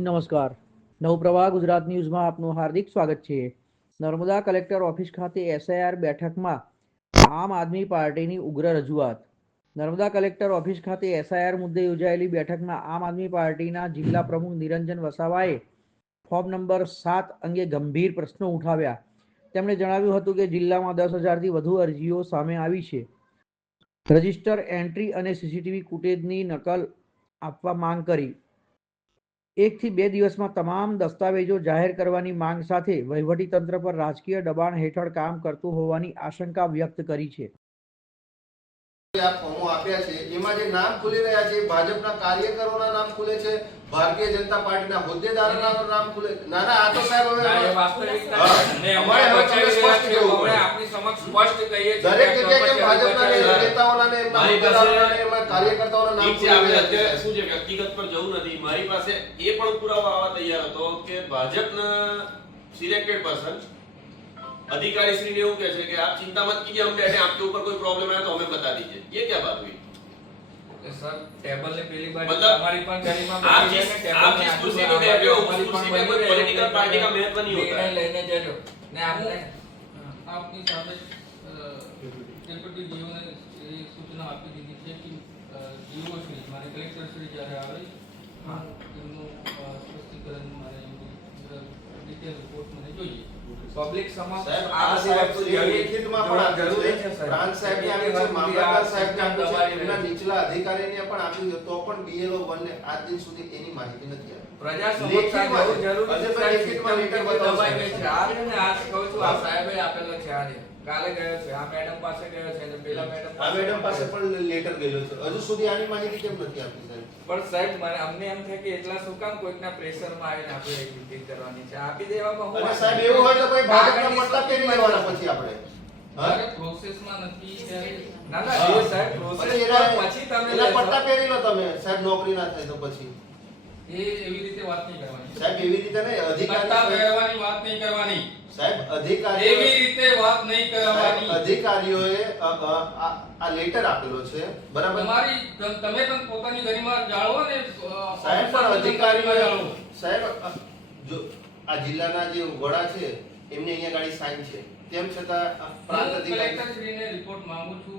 નમસ્કાર. નવપ્રવાહ ગુજરાત ન્યૂઝમાં આપનું હાર્દિક સ્વાગત છે. નર્મદા કલેક્ટર ઓફિસ ખાતે એસઆઈઆર બેઠકમાં આમ આદમી પાર્ટીની ઉગ્ર રજૂઆત. નર્મદા કલેક્ટર ઓફિસ ખાતે એસઆઈઆર મુદ્દે યોજાયેલી બેઠકમાં આમ આદમી પાર્ટીના જિલ્લા પ્રમુખ નિરંજન વસાવાએ ફોર્મ નંબર સાત અંગે ગંભીર પ્રશ્નો ઉઠાવ્યા. તેમણે જણાવ્યું હતું કે જિલ્લામાં દસ હજારથી વધુ અરજીઓ સામે આવી છે. રજિસ્ટર એન્ટ્રી અને સીસીટીવી ફૂટેજની નકલ આપવા માંગ કરી. એકથી બે દિવસમાં તમામ દસ્તાવેજો જાહેર કરવાની માંગ સાથે વહીવટીતંત્ર પર રાજકીય દબાણ હેઠળ કામ કરતું હોવાની આશંકા વ્યક્ત કરી છે. આપ્યા છે, એમાં જે નામ ખુલી રહ્યા છે, ભાજપના કાર્યકરોના નામ ખુલે છે ભારતીય જનતા પાર્ટીના હોદ્દેદારોના નામ ખુલે ના ના આ તો સાહેબ ના, એ હવે વાસ્તવિકતા હા. છે. ને અમારે હવે બચાવી તમને રહ્યા સ્પષ્ટ છીએ. કહેવું અમે પડે. આપની સમક્ષ સ્પષ્ટ કહીએ છીએ દરેક કે જગ્યાએ કેમ કર્મચારી ભાજપના બચાવી રહ્યા. નેતાઓના ને એમના મારી પાસે- હોદ્દેદારોના ને એમના કાર્યકર્તાઓના નામ ઠીક છે, ખુલી આપણે રહ્યા છે અત્યારે શું છે વ્યક્તિગત પર જવું નથી મારી પાસે એ પણ પુરાવો આવવા તૈયાર હતો કે ભાજપના સિલેક્ટેડ પર્સન अधिकारी श्री ने એવું કહે છે કે આપ चिंता मत कीजिए हम बैठे हैं, आपके ऊपर कोई प्रॉब्लम है तो हमें बता दीजिए ये क्या बात हुई કે સર ટેબલ ને પેલી બાજુ मतलब તમારી પણ ગરિમા आप બની जिस જાય ને, आप ટેબલ जिस ને कुर्सी આજુ पे बैठे हो उस અમારી कुर्सी પણ पे कोई બની રહે. पॉलिटिकल पार्टी का महत्व नहीं होता है નિર્ણય લઈને જજો ને આપણે આપની સામે ડેપ્યુટી જીઓને એ સૂચના આપી દીધી છે કે જીઓ શ્રી મારે કલેક્ટર શ્રી જ્યારે આવે હા. એમનું અ, સ્પષ્ટીકરણ મારે ડિટેલ રિપોર્ટ મને જોઈએ પબ્લિક સમક્ષ સાહેબ આ આ બધી વસ્તુ લેખિતમાં પણ આપ્યું છે. સાહેબ. છે મામલતદાર છે એમના નીચલા અધિકારીને પણ તો પણ બીએલઓ વનને આજ દિન સુધી એની માહિતી નથી આપી. પ્રજા સમક્ષ જરૂરી છે સાહેબ. લેખિતમાં લેટર બતાવો દબાઈ છે. આ રહ્યો આ કહું છું આ સાહેબે આપેલો છે આ કાલે ગયો છે આ મેડમ પાસે ગયો છે અને પેલા મેડમ આ મેડમ પાસે પણ લેટર ગયેલો છે. હજુ સુધી આની માહિતી કેમ નથી આપી સાહેબ? પણ સાહેબ મને અમને એમ થાય કે એટલા શું કામ કોઈકના પ્રેશરમાં આવીને આપણે એક meeting કરવાની છે? આપી દેવામાં હું અને સાહેબ એવું હોય તો કોઈ ભાજપના આગળની પટ્ટા લેવાના પછી આપણે. પ્રોસેસમાં નથી ના ના સાહેબ પ્રોસેસ પછી પછી તમે લેશો. પહેરી લો તમે સાહેબ નોકરી ના થાય તો પછી. એ એવી રીતે વાત નહીં કરવાની. સાહેબ એવી રીતે નહીં અધિકારી પહેરવાની વાત નહીં કરવાની. સાહેબ એવી રીતે વાત નહીં કરવાની. અધિકારીઓએ આ આ લેટર આપેલો છે બરાબર? તમારી તમ- પણ પોતાની ગરિમા જાળવો ને સાહેબ પણ અધિકારીઓ સાહેબ જો આ જિલ્લાના જે વડા છે એમની અહીંયા ગાડી સાઈન છે. તેમ છતાં પ્રાંત અધિકારી કલેક્ટરશ્રીને રિપોર્ટ માંગુ છું.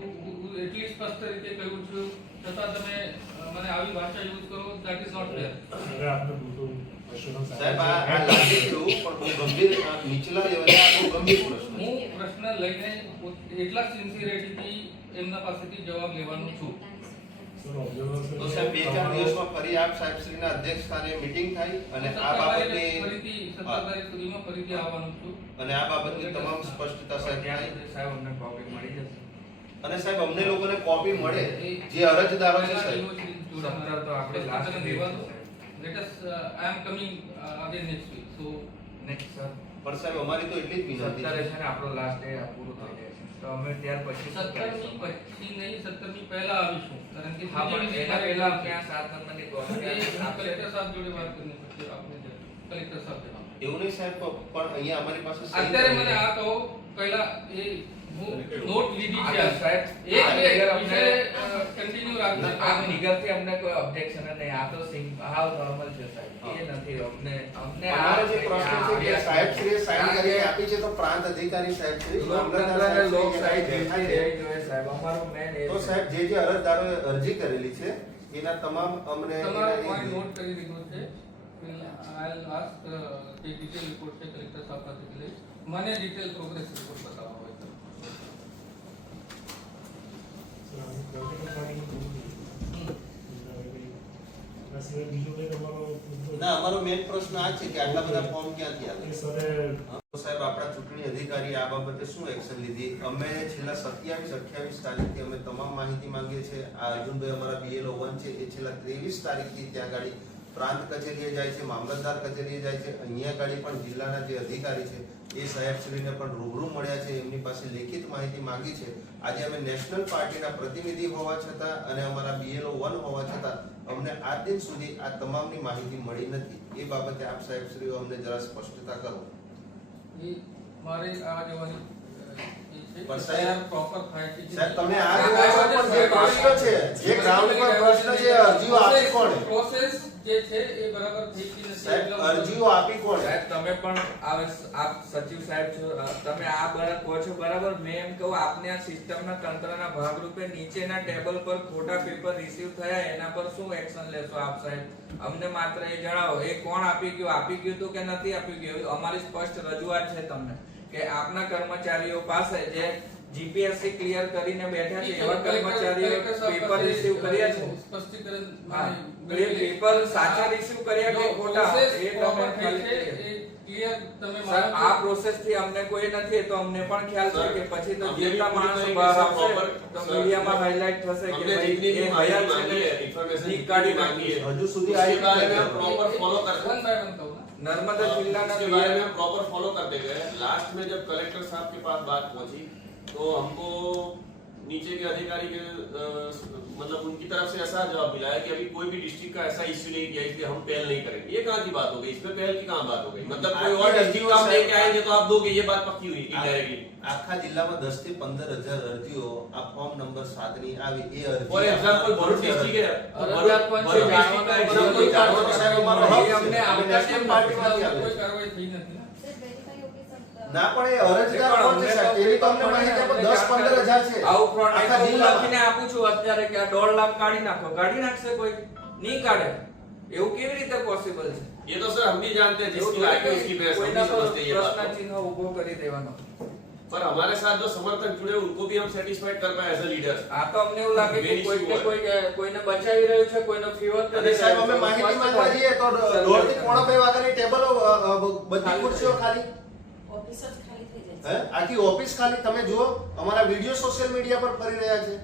હું- એટલી સ્પષ્ટ રીતે કહું છું છતાં તમે મને આવી ભાષા યુઝ કરો that ઇઝ નોટ ફેર આપને પૂછું સાહેબ આ લાગે છે એવું પણ બહુ ગંભીર નીચલા લેવલે આ બહુ ગંભીર પ્રશ્ન હું પ્રશ્ન લઈને એટલા સિન્સિયરિટીથી એમના પાસેથી જવાબ લેવાનું છું. તો સાહેબ બે ચાર દિવસમાં ફરી આપ સાહેબ શ્રીના અધ્યક્ષ સ્થાને મીટિંગ થાય અને આ બાબતે ફરીથી સત્તર તારીખ સુધીમાં ફરીથી આવવાનું છું. અને આ બાબતની તમામ સ્પષ્ટતા સાહેબ સાહેબ અમને મળી જશે. અને સાહેબ અમને લોકોને કોપી મળે જે અરજદારો છે સાહેબ. સત્તર તો આપણે last તમે day દેવા છે, દો સાહેબ. Let us I am coming again next week so Next, sir. પણ સાહેબ અમારી તો એટલી જ વિનંતી છે. છે આપણો last day પૂરો થઈ જાય તો અમે ત્યાર પછી શું પછી નહીં સત્તરની પહેલા આવીશું. કારણ કે હા, પણ એના પહેલા ત્યાં સાત નંબરની copy કલેક્ટર સાહેબ જોડે વાત કરવી પડશે આપને કલેક્ટર સાહેબ એવું નહીં સાહેબ પણ અહીંયા અમારી પાસે અત્યારે મને આ કહો પહેલા એ નોટ લીધી છે સાહેબ, એક બે figure કન્ટિન્યુ રાખજો આ figure અમને કોઈ ઓબ્જેક્શન નહીં. આ તો સિંગ- હાવ નોર્મલ છે સાહેબ. એ નથી અમને અમને આ જે પ્રશ્ન છે કે સાહેબ શ્રી સાઈન કરી આપી છે તો પ્રાંત અધિકારી સાહેબ શ્રી લોકતંત્ર લોક સાહેબ છે. રહેવી જોઈએ સાહેબ. અમારો મેન એ તો સાહેબ જે જે અરજદારોએ અરજી કરેલી છે એના તમામ અમને તમારો પોઈન્ટ નોટ કરી દીધો છે આસ્ક જે ડિટેલ રિપોર્ટ છે કલેક્ટર સાહેબ પાસેથી લઈશ મને ડિટેલ પ્રોગ્રેસ રિપોર્ટ બતાવવા હોય તો સર આની political party નું અમારો મેઇન પ્રશ્ન આ છે કે આટલા બધા ફોર્મ ક્યાંથી આવે? સાહેબ આપણા ચૂંટણી અધિકારી આ બાબતે શું એક્શન લીધી? અમે છેલ્લા સત્યાવીસ અઠ્યાવીસ તારીખથી અમે તમામ માહિતી માંગીએ છીએ. આ અર્જુનભાઈ અમારા બીએલઓ વન છે એ છેલ્લા ત્રેવીસ તારીખથી ત્યાં ગાડી પ્રાંત કચેરીએ જાય છે મામલતદાર કચેરીએ જાય છે અહીંયા ગાડી પણ જિલ્લાના જે અધિકારી છે એ સાહેબશ્રીને પણ રૂબરૂ મળ્યા છે એમની પાસે લેખિત માહિતી માંગી છે. આજે અમે નેશનલ પાર્ટીના પ્રતિનિધિ હોવા છતાં અને અમારા બીએલઓ વન હોવા છતાં અમને આ દિન સુધી આ તમામની માહિતી મળી નથી. એ બાબતે આપ સાહેબશ્રીઓ અમને જરા સ્પષ્ટતા કરો. મારે આ જવાની તમે આ પ્રશ્ન છે જે ગ્રાઉન્ડ પર પ્રશ્ન છે અરજીઓ આપી કોણે? પ્રોસેસ જે છે એ બરાબર થઈ કે નથી અરજીઓ આપી કોણ? સાહેબ તમે પણ આપ સચિવ સાહેબ છો તમે આ બરાબર કહો છો બરાબર? મેં એમ કહું આપને આ સિસ્ટમના તંત્રના ભાગરૂપે નીચેના ટેબલ પર ખોટા પેપર રિસીવ થયા એના પર શું એક્શન લેશો આપ સાહેબ? અમને માત્ર એ જણાવો એ કોણ આપી ગયું? આપી ગયું હતું કે નથી આપી ગયું? અમારી સ્પષ્ટ રજૂઆત છે તમને કે આપના કર્મચારીઓ પાસે જે જીપીએસસી ક્લિયર કરીને બેઠા છે એવા કર્મચારીઓ કલેક્ટર સાહેબ પેપર પાસે, રિસીવ કર્યા છે અ, સ્પષ્ટીકરણ હા. મારી એ પેપર સાચા રિસીવ કર્યા કે જો ખોટા process એ તમે proper થઈ ખાલી છે, clear. એ clear તમે સાહેબ માનો આ છો? પ્રોસેસ થી અમને કોઈ નથી તો અમને પણ ખ્યાલ છે સર, કે પછી તો અમને જેટલા બી માણસો પૂરી બહાર તરીકે આવશે proper, તો સર, મીડિયામાં હાઇલાઇટ થશે કે हमने ભાઈ जितनी भी એ माहिती હયાત मांगी है છે इन्फॉर्मेशन ની जितनी કાઢી भी मांगी है હજુ સુધી उसके આવી बारे में નથી. हम प्रॉपर फॉलो कर One by one कहूँ ना। નર્મદા જિલ્લાના उसके बारे में PM हम प्रॉपर फॉलो करते गए लास्ट में जब कलेक्टर साहब के पास बात पहुंची तो हमको नीचे के अधिकारी के अ, मतलब उनकी तरफ से ऐसा जवाब मिला है कि अभी कोई भी डिस्ट्रिक्ट का ऐसा इश्यू नहीं किया इसलिए हम पहल नहीं करेंगे ये कहाँ की बात हो गई इसमें पहल की कहाँ बात हो गई मतलब कोई और डिस्ट्रिक्ट का हम लेके आएंगे तो आप दोगे ये बात पक्की हुई इनडायरेक्टली આખા જિલ્લામાં 10 થી 15000 અરજીઓ આ ફોર્મ નંબર 7 ની આવી એ અરજી फॉर एग्जांपल भरूच डिस्ट्रिक्ट है અરજદાર પણ છે, भरूच डिस्ट्रिक्ट का જાણવાનો एग्जांपल છે, જાણવાનો સાહેબ અમારો હક એ છે. અમને અમે આવતા નેશનલ કેમ પાર્ટીમાંથી કોઈ આવ્યા કાર્યવાહી થઈ નથી ને. ના પણ એ અરજદાર પણ કોણ છે અમને સાહેબ? તો તેની તો અમને માહિતી આપો 10 15000 છે આવું ફ્રોડ આખા હું લખીને જિલ્લામાં આપું છું અત્યારે કે આ દોઢ લાખ કાઢી નાખો કાઢી નાખશે કોઈ નહીં કાઢે એવું કેવી રીતે પોસિબલ છે ये तो सर हम भी जानते हैं એવું जिसकी થોડી लाइफ है उसकी કઈ भैंस हम કોઈના भी પર समझते हैं ये बात પ્રશ્ન को। ચિહ્ન ઊભો કરી દેવાનો पर हमारे साथ जो समर्थक जुड़े उनको भी हम सेटिस्फाइड कर पाए एज अ लीडर આ તો અમને એવું લાગે કે Very કોઈક ને sure. કોઈ કોઈને બચાવી રહ્યું છે કોઈનો ફીવર અને સાહેબ અમે માહિતી માંગવા જઈએ તો દોઢ થી પોણા બે વાગ્યાની ટેબલો અ, અ, બધી ખાલી ખુરશીઓ ખાલી હે? આખી ઓફિસ ખાલી? તમે જુઓ અમારા વિડિયો સોશિયલ મીડિયા પર ફરી રહ્યા છે.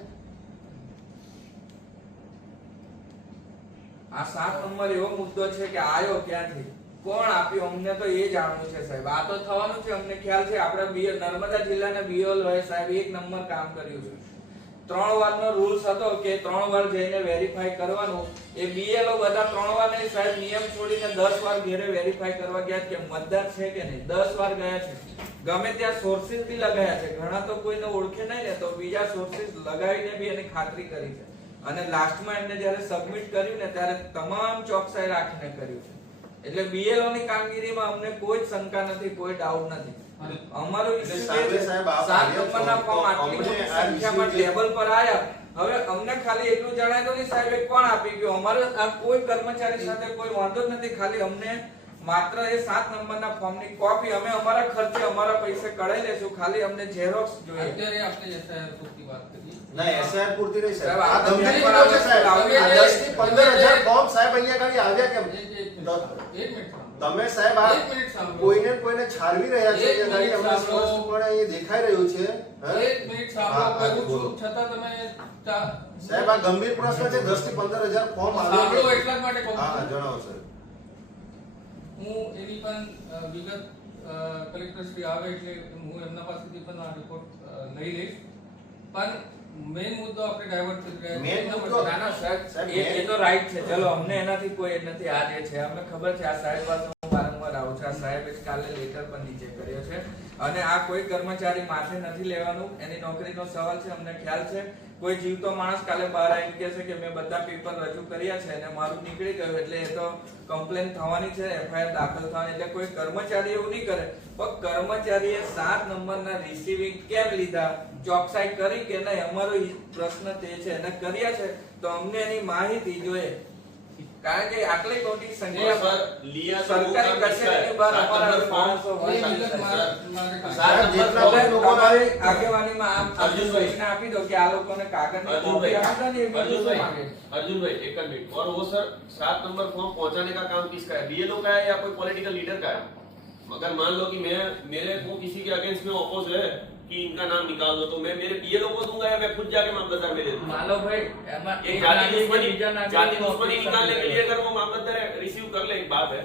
આ સાત નંબર એવો મુદ્દો છે કે આયો ક્યાંથી? કોણ આપ્યો? અમને તો એ જાણવું છે સાહેબ. આ તો થવાનું છે અમને ખ્યાલ છે. આપણે બી નર્મદા જિલ્લાના બીઓલ હોય સાહેબ. એક નંબર કામ કર્યું છે. ત્રણ વારનો રૂલ્સ હતો કે ત્રણ વાર જઈને વેરીફાઈ કરવાનું. એ બીએલઓ બધા ત્રણ વાર નહીં, સાહેબ, નિયમ છોડીને દસ વાર ઘેરે વેરીફાઈ કરવા ગયા કે મતદાર છે કે નહીં. દસ વાર ગયા છે. ગમે ત્યાં સોર્સિસ બી લગાયા છે. ઘણા તો કોઈને ઓળખે નહીં ને, તો બીજા સોર્સિસ લગાવીને બી એની ખાતરી કરી છે. અને લાસ્ટમાં એમને જ્યારે સબમિટ કર્યું ને, ત્યારે તમામ ચોકસાઈ રાખીને કર્યું છે. એટલે બીએલઓ ની કામગીરીમાં અમને કોઈ જ શંકા નથી, કોઈ ડાઉટ નથી. અમારો એટલે issue સાહેબે એ છે, સાહેબ આપ સાત નંબરના ફોર્મ આટલી મોટી સંખ્યામાં ટેબલ પર આયા હવે અમને ખાલી એટલું જણાય તો નહીં સાહેબ કોણ આપી ગયું અમારો આ કોઈ કર્મચારી સાથે કોઈ વાંધો જ નથી ખાલી અમને માત્ર એ સાત નંબરના ફોર્મની કોપી અમે અમારા ખર્ચે અમારા પૈસે કઢાઈ લેશું ખાલી અમને ઝેરોક્સ જોઈએ અત્યારે આપણે એસઆઈઆર પૂરતી વાત કરી ના એસઆઈઆર પૂરતી નહીં સાહેબ આ આ પર તમે સાહેબ આ 10 થી 15000 ફોર્મ સાહેબ અહીંયા ગાડી આવ્યા કેમ એક મિનિટ તમે સાહેબ આ કોઈને કોઈને છારવી રહ્યા છો કે ગાડી અમને સ્પષ્ટપણે અહીંયા દેખાઈ રહ્યું છે એક મિનિટ સાંભળો હા, હા, કરું બોલો. છું છતાં તમે સાહેબ આ ગંભીર પ્રશ્ન છે 10 થી 15000 ફોર્મ આવ્યો સાંભળો? એટલા જ માટે કહું હા જણાવો સાહેબ. હું એની પણ વિગત કલેક્ટર શ્રી આવે એટલે હું એમના પાસેથી પણ આ રિપોર્ટ લઈ લઈશ. પણ મેઇન મુદ્દો આપણે ડાયવર્ટ થઈ ગયા Main મુદ્દો- ના ના એ એ તો રાઈટ છે. ચલો અમને એનાથી કોઈ નથી. આ જે છે અમને ખબર છે આ સાહેબ પાસે હું વારંવાર આવું છું. આ સાહેબે એ કાલે લેટર પણ નીચે કર્યો છે. અને આ કોઈ કર્મચારી માથે નથી લેવાનું. એની નોકરીનો સવાલ છે, અમને ખ્યાલ છે. કોઈ જીવતો માણસ કાલે બહાર આવીને કહે છે કે મેં બધા પેપર રજૂ કર્યા છે અને મારું નીકળી ગયું, એટલે એ તો કમ્પ્લેન થવાની છે એફઆઈઆર દાખલ થવાની, એટલે કોઈ કર્મચારી એવું નહીં કરે. પણ કર્મચારીએ સાત નંબરના રિસીવિંગ કેમ લીધા? ચોકસાઈ કરી કે નહીં? અમારો પ્રશ્ન તે છે. અને કર્યા છે. તો અમને એની માહિતી જોઈએ. કારણ કે આટલી મોટી और સંખ્યામાં सर लिया तो वो સરકારી काम किसका है? કચેરીની બહાર सात અમારા नंबर फॉर्म માણસો એ હોય વિગત છે. મારે- મારે કાઢી. સાહેબ, જેટલા હવે પણ લોકોના- તમારી આગેવાનીમાં આમ આમ અર્જુનભાઈ. સૂચના આપી દો કે આ લોકોને કાગળની अर्जुन કોપી भाई આપી દો ને એ બીજું अर्जुन શું भाई માંગે? अर्जुन भाई एक मिनट और वो सर सात नंबर फॉर्म पहुंचाने का काम किसका है बीएलओ का है या कोई पॉलिटिकल लीडर का है अगर मान लो कि मैं मेरे को किसी के अगेंस्ट में अपोज है कि इनका नाम निकाल दो तो मैं मेरे बीएलओ को दूंगा या मैं खुद जाके मामलतदार में दे दूंगा मालो भाई जाति दुश्मनी जाति दुश्मनी निकालने के लिए अगर वो मामलतदार रिसीव कर ले एक बात है